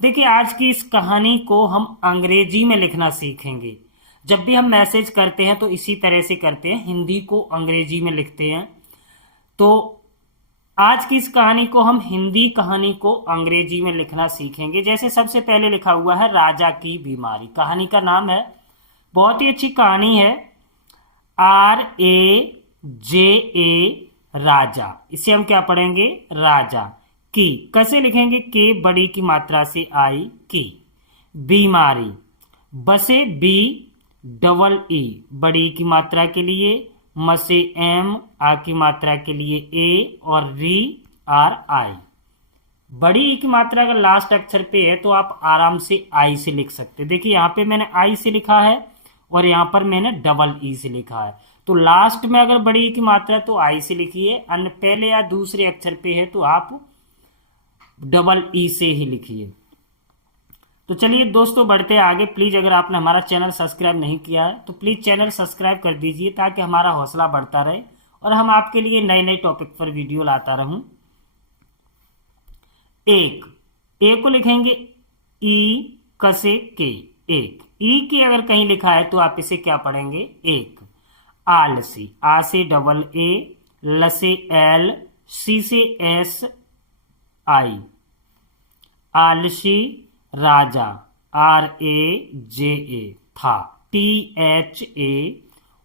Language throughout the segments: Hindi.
देखिए, आज की इस कहानी को हम अंग्रेजी में लिखना सीखेंगे। जब भी हम मैसेज करते हैं तो इसी तरह से करते हैं, हिंदी को अंग्रेजी में लिखते हैं। तो आज की इस कहानी को हम हिंदी कहानी को अंग्रेजी में लिखना सीखेंगे। जैसे सबसे पहले लिखा हुआ है राजा की बीमारी, कहानी का नाम है। बहुत ही अच्छी कहानी है। RAJA, राजा। इसे हम क्या पढ़ेंगे? राजा की। कैसे लिखेंगे? के बड़ी की मात्रा से आई की। बीमारी, बसे बी डबल ई, बड़ी की मात्रा के लिए, मसे एम, आ की मात्रा के लिए ए, और री RI। बड़ी ई की मात्रा अगर लास्ट अक्षर पे है तो आप आराम से आई से लिख सकते हैं। देखिए यहाँ पे मैंने आई से लिखा है और यहाँ पर मैंने डबल ई से लिखा है। तो लास्ट में अगर बड़ी ई की मात्रा तो आई से लिखिए, अन्य पहले या दूसरे अक्षर पे है तो आप डबल ई से ही लिखिए। तो चलिए दोस्तों, बढ़ते हैं आगे। प्लीज अगर आपने हमारा चैनल सब्सक्राइब नहीं किया है तो प्लीज चैनल सब्सक्राइब कर दीजिए, ताकि हमारा हौसला बढ़ता रहे और हम आपके लिए नए नए टॉपिक पर वीडियो लाता रहूं। एक, ए को लिखेंगे ई, कसे के, एक। ई की अगर कहीं लिखा है तो आप इसे क्या पढ़ेंगे? एक। आलसी, आ से डबल ए, ल से एल, सी से SI, आलसी। राजा, RAJA, था। THA,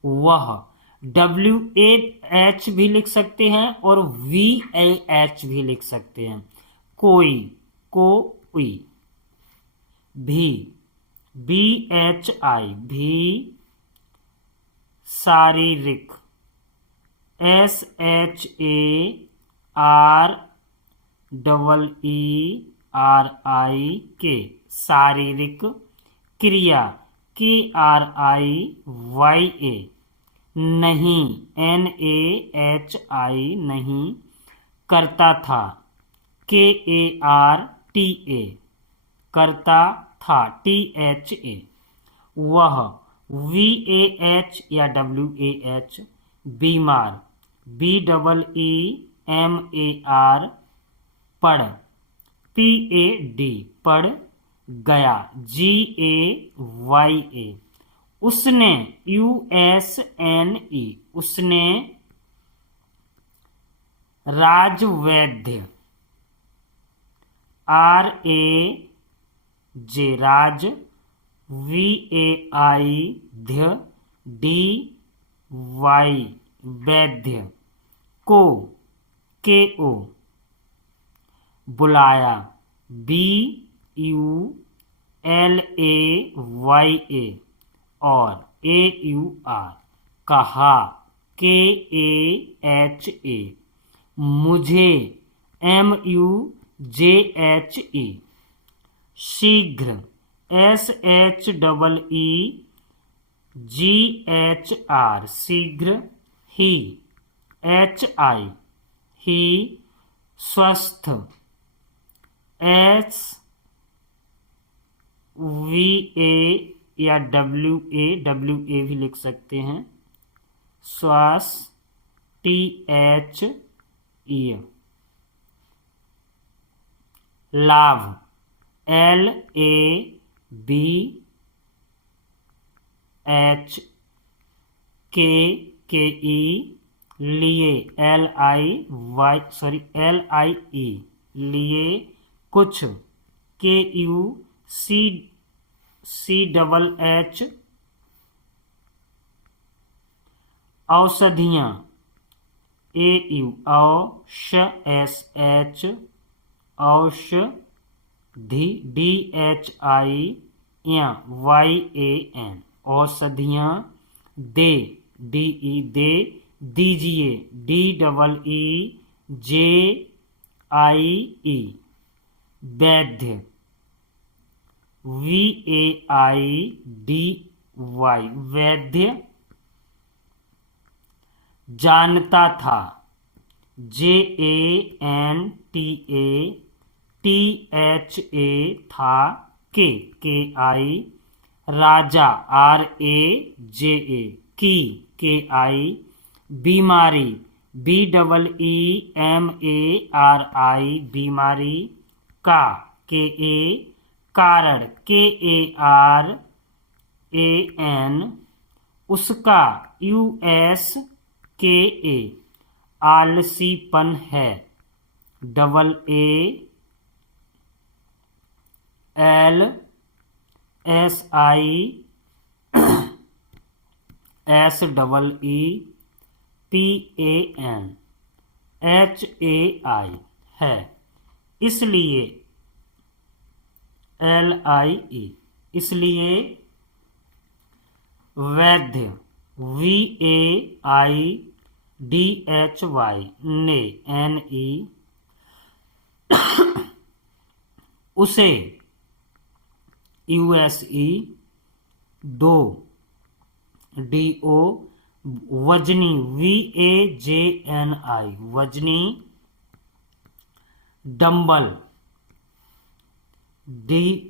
वह। WAH भी लिख सकते हैं और VAH भी लिख सकते हैं। कोई, कोई। भी, BHI, भी। शारीरिक, SHAREERIK, शारीरिक। क्रिया, KRIYA, नहीं, NAHI, नहीं। करता था, KARTA, करता था, THA। वह, VAH या WAH। बीमार, BEEMAR, पढ़, PAD, पढ़ गया, GAYA। उसने, USNE, उसने। राजवैद्य, RAJ, राज। VAI, ध्य, DY, वैद्य। को, KO, बुलाया, BULAYA, और AUR, कहा, KAHA, मुझे, MUJHE। शीघ्र, SHEEGHR, शीघ्र। ही, HI, ही। स्वस्थ, SVA या WA भी लिख सकते हैं। श्वास, THE। लाभ, LABHKE, लिए, LIE, लिए। कुछ, KUCCHH, औषधियाँ, AU, औषSH, औषधि, DHI या YAN, औषधियाँ। दे, DE, दे। दीजिए, DEEJIE, वैद्य, VAIDY, वैद्य। जानता था, JANTATHA, था। KI, राजा, RAJA, की, KI। बीमारी, BEEMARI, बीमारी। का, KA, कारण KARAN, उसका USKA, आलसीपन है ALSISSEEPANHAI है, इसलिए LIE, इसलिए वैद्य VAIDHY ने NE उसे USE 2 DO वजनी VAJNI वजनी डंबल DAMBAL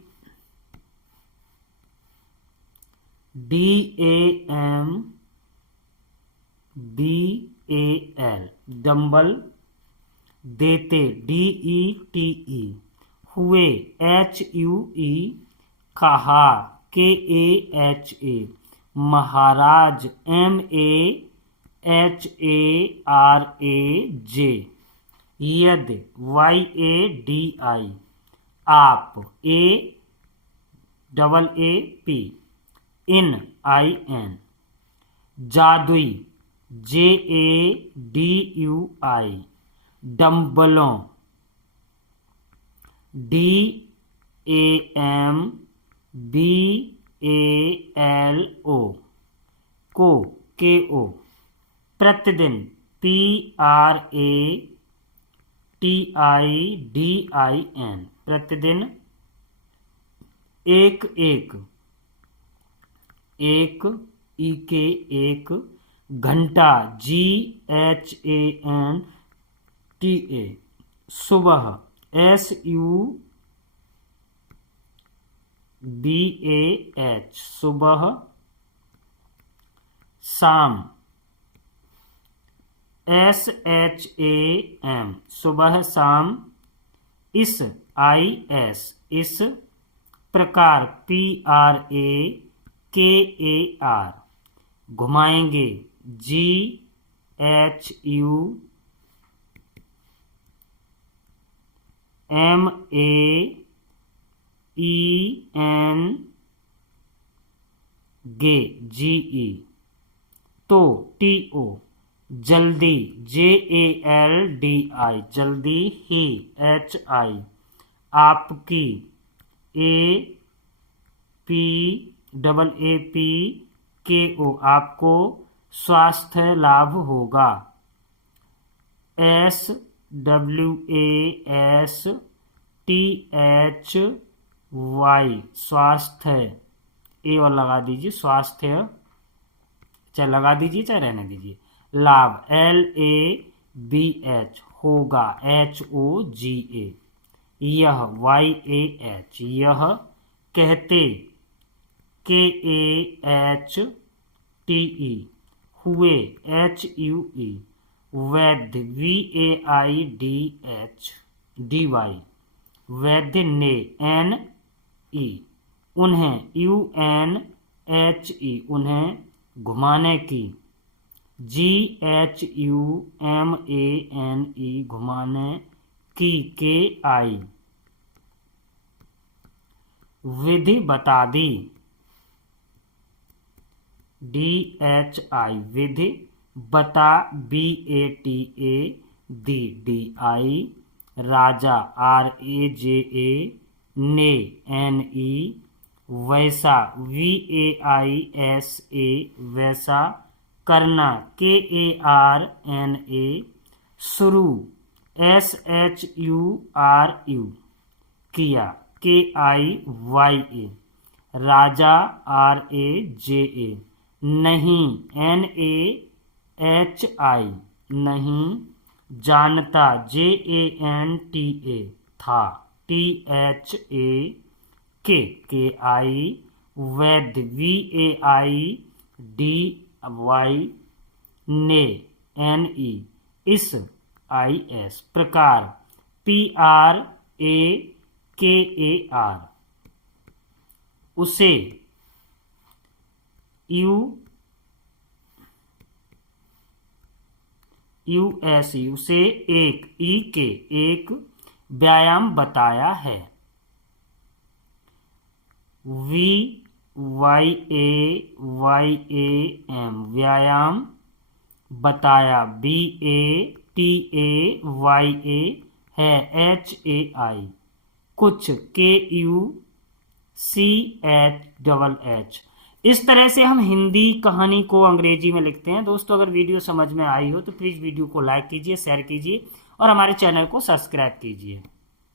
डंबल देते DETE हुए HUE कहा KAHA महाराज MAHARAJ यदि YADI आप AAAP IN जादुई JADUI डंबलों DAMBALO को KO प्रतिदिन PRATIDIN प्रतिदिन एक घंटा GHANTA सुबह SUBAH सुबह शाम SHAM सुबह शाम इस इस प्रकार PRAKAR घुमाएंगे GHUMAENGE तो TO जल्दी JALDI जल्दी ही HI आपकी APAPKO आपको स्वास्थ्य लाभ होगा SWASTHY स्वास्थ्य ए और लगा दीजिए स्वास्थ्य चाहे लगा दीजिए चाहे रहने दीजिए लाभ LABH होगा HOGA यह YAH यह कहते KAHTE हुए HUE वैद्य VAIDHDY वैद्य ने NE उन्हें UNHE उन्हें घुमाने की GHUMANE घुमाने की KI विधि बता दी DHI विधि बता BATA दी DI राजा RAJA ने NE वैसा VAISA वैसा करना KARNA शुरू SHURU किया KIYA राजा RAJA नहीं NAHI नहीं जानता JANTA था THA KI वैद्य VAIDY ने NE इस IS प्रकार PRAKAR उसे, यूएसई, उसे एक, ई के, एक व्यायाम बताया है। वी वाई ए एम, व्यायाम बताया। B A T A Y A है, एच ए आई, कुछ, K U C H double H. इस तरह से हम हिंदी कहानी को अंग्रेजी में लिखते हैं। दोस्तों अगर वीडियो समझ में आई हो तो प्लीज़ वीडियो को लाइक कीजिए, शेयर कीजिए और हमारे चैनल को सब्सक्राइब कीजिए।